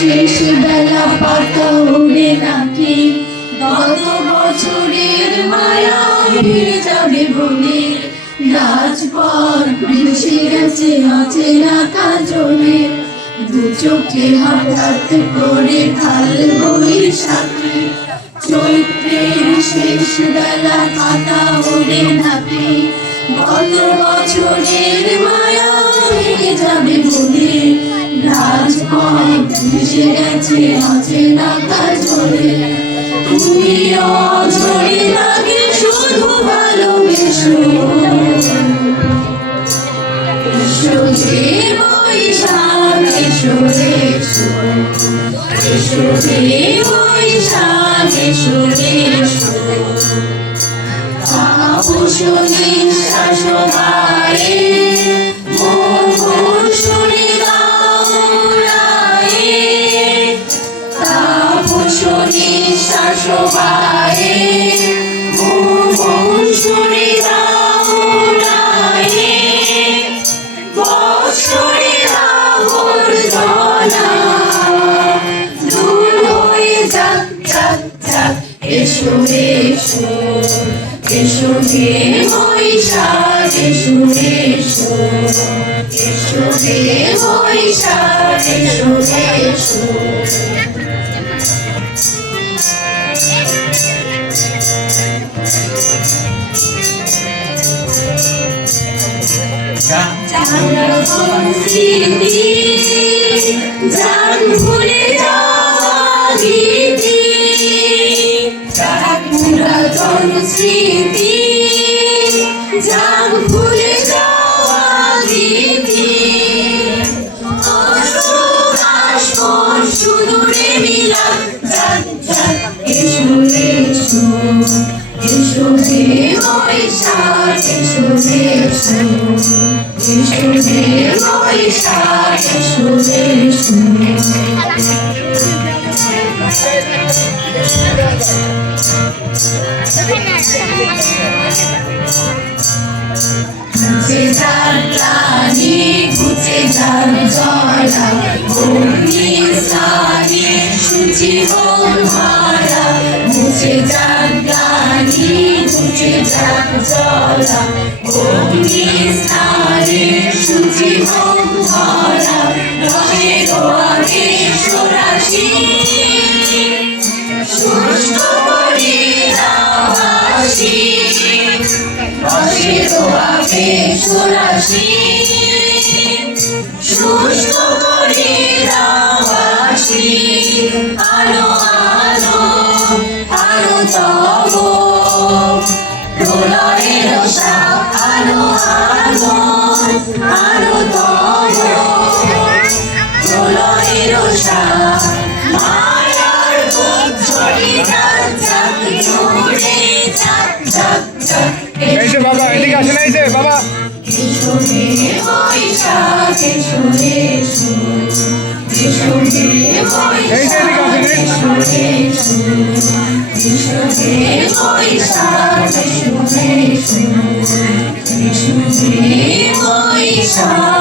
শেষ বেলা পাতা উড়ে নাকি গত বছরের মায়া ফিরে যাবে বলে রাজপথ ভেসে গেছে অচেনা কাজলে দু চোখে হঠাৎ করে কাল বৈশাখী চৈত্রের শেষ বেলা পাতা ওড়ে নাকি গত বছরের মায়া ফিরে যাবে বলে রাজপথ ভেসে গেছে অচেনা কাজলে তুমি অঝরে লাগে শুধু ভালোবেসো এসো হে বৈশাখ এসো এসো এসো হে বৈশাখ এসো এসো তাপস নিঃশ্বাস বাড়ে মোর শুনে গাওড়ায়ে তাপস নিঃশ্বাস বাড়ে মোর শুনে গাওড়ায়ে বৎসরে আবর্জনা দূর হয়ে যাক যাক যাক এসো এসো এসো হে বৈশাখ এসো এসো এসো হে বৈশাখ এসো এসো জান ভুলে যাওয়া গীতি পুরাতন স্মৃতি জান ভুলে যাওয়া গীতি সুদূরে মিলাম যাক যাক এসো এসো এসো হে বৈশাখ এসো এসো এসো হে বৈশাখ এসো এসো ঘুচে যার প্রাণী ঘুচে যার জলা অগ্নি স্নানে শুচি হোম হারা ঘুচে যার প্রাণী ঘুচে যার জলা অগ্নি স্নানে শুচি হোম হারা রহে গোয়াকে সোরাশি সুষ্ঠ করি দাবাসি রহে গোয়াকে সোরাশি সুষ্ঠ করি দাবাসি আলো আলো আলো তব প্রলয়ের সাপ আলো আলো আলো তব প্রলয়ের সাপ মায়ার বুঝি যাক যাক জোরে যাক যাক যাক এই বাবা এদিকে আসেন এই যে বাবা এসো হে বৈশাখ এসো এসো এসো হে বৈশাখ এসো এসো এসো হে বৈশাখ এসো এসো এসো হে বৈশাখ